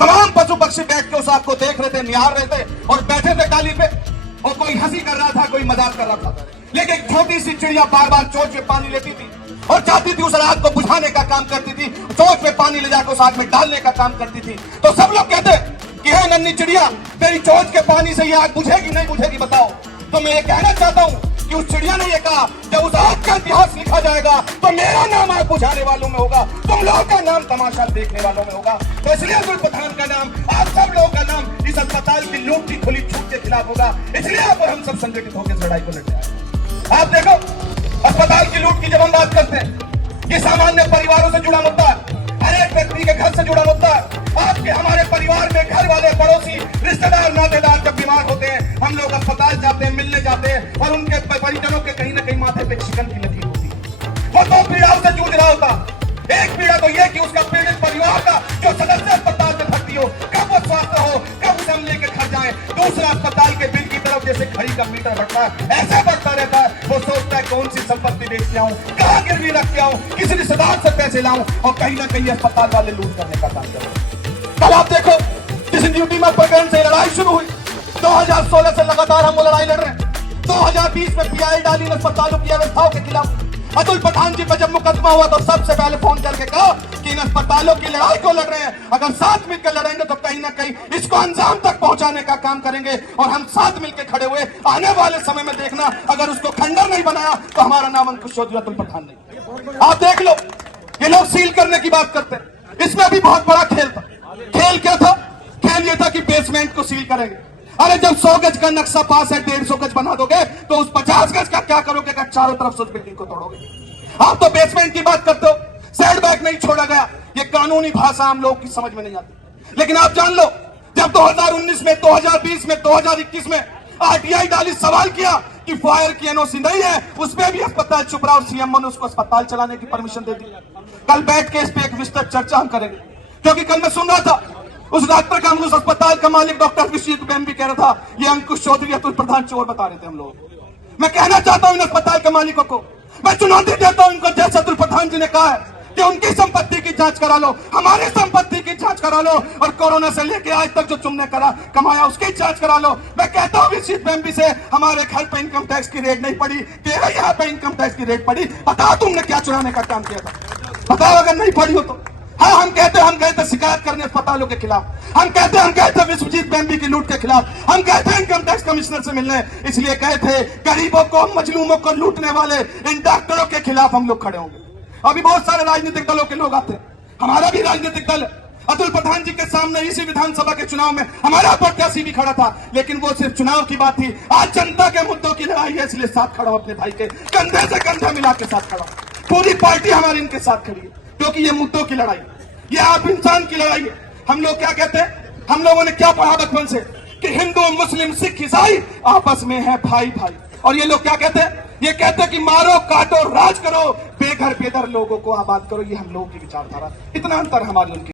तमाम पशु पक्षी बैठ के उस आग को देख रहे थे, निहार रहे थे और बैठे थे टाली पे, और कोई हंसी कर रहा था, कोई मजाक कर रहा था। लेकिन एक छोटी सी चिड़िया बार बार चोंच में पानी लेती थी और चाहती थी उस आग को बुझाने का काम करती थी, चोंच में पानी ले जाकर उस आग में डालने का काम करती थी। तो सब लोग कहते कि है नन्ही चिड़िया, तेरी चोंच के पानी से ये आग बुझेगी नहीं बुझेगी बताओ। तो मैं ये कहना चाहता हूँ कि उस चिड़िया ने ये कहा, जब उस आग का इतिहास लिखा जाएगा तो मेरा नाम आग बुझाने वालों में होगा, तुम लोगों का नाम तमाशा देखने वालों में होगा। तो इसलिए अब्दुल पठान का नाम, आप सब लोगों का नाम इस अस्पताल की लूट की खुली छूट के खिलाफ होगा। इसलिए आप और हम सब संगठित होकर इस लड़ाई को लड़ रहे हैं। आप देखो, अस्पताल की लूट की जब हम बात करते हैं, ये सामान्य परिवारों से जुड़ा मुद्दा है, हर एक व्यक्ति के घर से जुड़ा मुद्दा है। आपके हमारे परिवार में घर वाले, पड़ोसी, रिश्तेदार, नातेदार जब बीमार होते हैं, हम लोग अस्पताल जाते हैं, मिलने जाते हैं और उनके परिजनों के कहीं ना कहीं माथे पे शिकन की लकीर होती है। वो दो पीड़ाओं से जूझ रहा होता। एक पीड़ा तो यह कि उसका पीड़ित परिवार का जो सदस्य अस्पताल में भर्ती हो, कब वो स्वस्थ हो, कब उसे हम लेकर घर जाए। दूसरा, अस्पताल के बिल की तरफ जैसे घड़ी का मीटर बढ़ता है, ऐसे बढ़ता रहता है। वो सोचता है कौन सी संपत्ति बेच के आऊं, कहां गिरवी रख के आऊं, किसी रिश्तेदार से पैसे लाऊं और कहीं ना कहीं अस्पताल वाले लूट करने का काम करें। कल आप देखो, जिस ड्यूटी में प्रकरण से लड़ाई शुरू हुई, 2016 से लगातार हम वो लड़ाई लड़ रहे हैं। 2020 में पीआई डाली अस्पतालों की व्यवस्थाओं के खिलाफ। अतुल पठान जी पर जब मुकदमा हुआ तो सबसे पहले फोन करके कहा कि इन अस्पतालों की लड़ाई को लड़ रहे हैं, अगर साथ मिलकर लड़ेंगे तो कहीं ना कहीं इसको अंजाम तक पहुंचाने का काम करेंगे। और हम साथ मिलकर खड़े हुए। आने वाले समय में देखना, अगर उसको खंडर नहीं बनाया तो हमारा नाम अंकुश चौधरी अतुल पठान नहीं। आप देख लो, ये लोग सील करने की बात करते हैं, इसमें भी बहुत बड़ा खेल था। खेल क्या था? खेल ये था कि बेसमेंट को सील करेंगे। अरे जब 100 गज का नक्शा पास है, 150 गज बना दोगे तो उस 50 गज का क्या करोगे? का चारों तरफ से उस बिल्डिंग को तोड़ोगे। आप तो बेसमेंट की बात करते हो, सेटबैक नहीं छोड़ा गया। ये कानूनी भाषा हम लोग की समझ में नहीं आती। लेकिन आप जान लो, जब 2019 में, 2020 में, 2021 में आरटीआई डाली, सवाल किया कि फायर की एनओसी नहीं है, उसमें भी अस्पताल चुप रहा और सीएम ने उसको अस्पताल चलाने की परमिशन दे दी। कल बैठ के इस पे एक विस्तृत चर्चा हम करेंगे, क्योंकि कल मैं सुन रहा था उस डॉक्टर का, उस अस्पताल का मालिक डॉक्टर विश्वजीत बैन भी कह रहा था ये अंकुश चौधरी अतुल पठान चोर बता रहे थे हम लोग। मैं कहना चाहता हूं इन अस्पताल के मालिकों को, मैं चुनौती देता हूं इनको, जैसे अतुल पठान जी ने कहा है कि उनकी संपत्ति की जांच करा लो, हमारी संपत्ति की जांच करा लो, और कोरोना से लेकर आज तक जो तुमने कमाया उसकी जांच करा लो। मैं कहता हूं विश्वजीत बैन से, हमारे घर पे इनकम टैक्स की रेट नहीं पड़ी, तेरा यहाँ पे इनकम टैक्स की रेट पड़ी, बताओ तुमने क्या चुराने का काम किया था, बताओ अगर नहीं पड़ी हो तो। हाँ, हम गए थे शिकायत करने अस्पतालों के खिलाफ, हम गए थे विश्वजीत बैनर्जी की लूट के खिलाफ, हम गए थे इनकम टैक्स कमिश्नर से मिलने, इसलिए गए थे गरीबों को, मजलूमों को लूटने वाले इन डॉक्टरों के खिलाफ हम लोग खड़े होंगे। अभी बहुत सारे राजनीतिक दलों के लोग आते हैं, हमारा भी राजनीतिक दल है। अतुल पठान जी के सामने इसी विधानसभा के चुनाव में हमारा प्रत्याशी भी खड़ा था, लेकिन वो सिर्फ चुनाव की बात थी। आज जनता के मुद्दों की लड़ाई है, इसलिए साथ खड़ा अपने भाई के, कंधे से कंधा मिला के साथ खड़ा। पूरी पार्टी हमारी इनके साथ खड़ी है, क्योंकि ये मुद्दों की लड़ाई, ये आप इंसान की लड़ाई है। हम लोग क्या कहते हैं, हम लोगों ने क्या पढ़ा बचपन से कि हिंदू, मुस्लिम, सिख, ईसाई आपस में है भाई भाई। और ये लोग क्या कहते हैं? ये कहते हैं कि मारो, काटो, राज करो, बेघर बेदर लोगों को आबाद करो। ये हम लोगों की विचारधारा, इतना अंतर हमारी उनकी।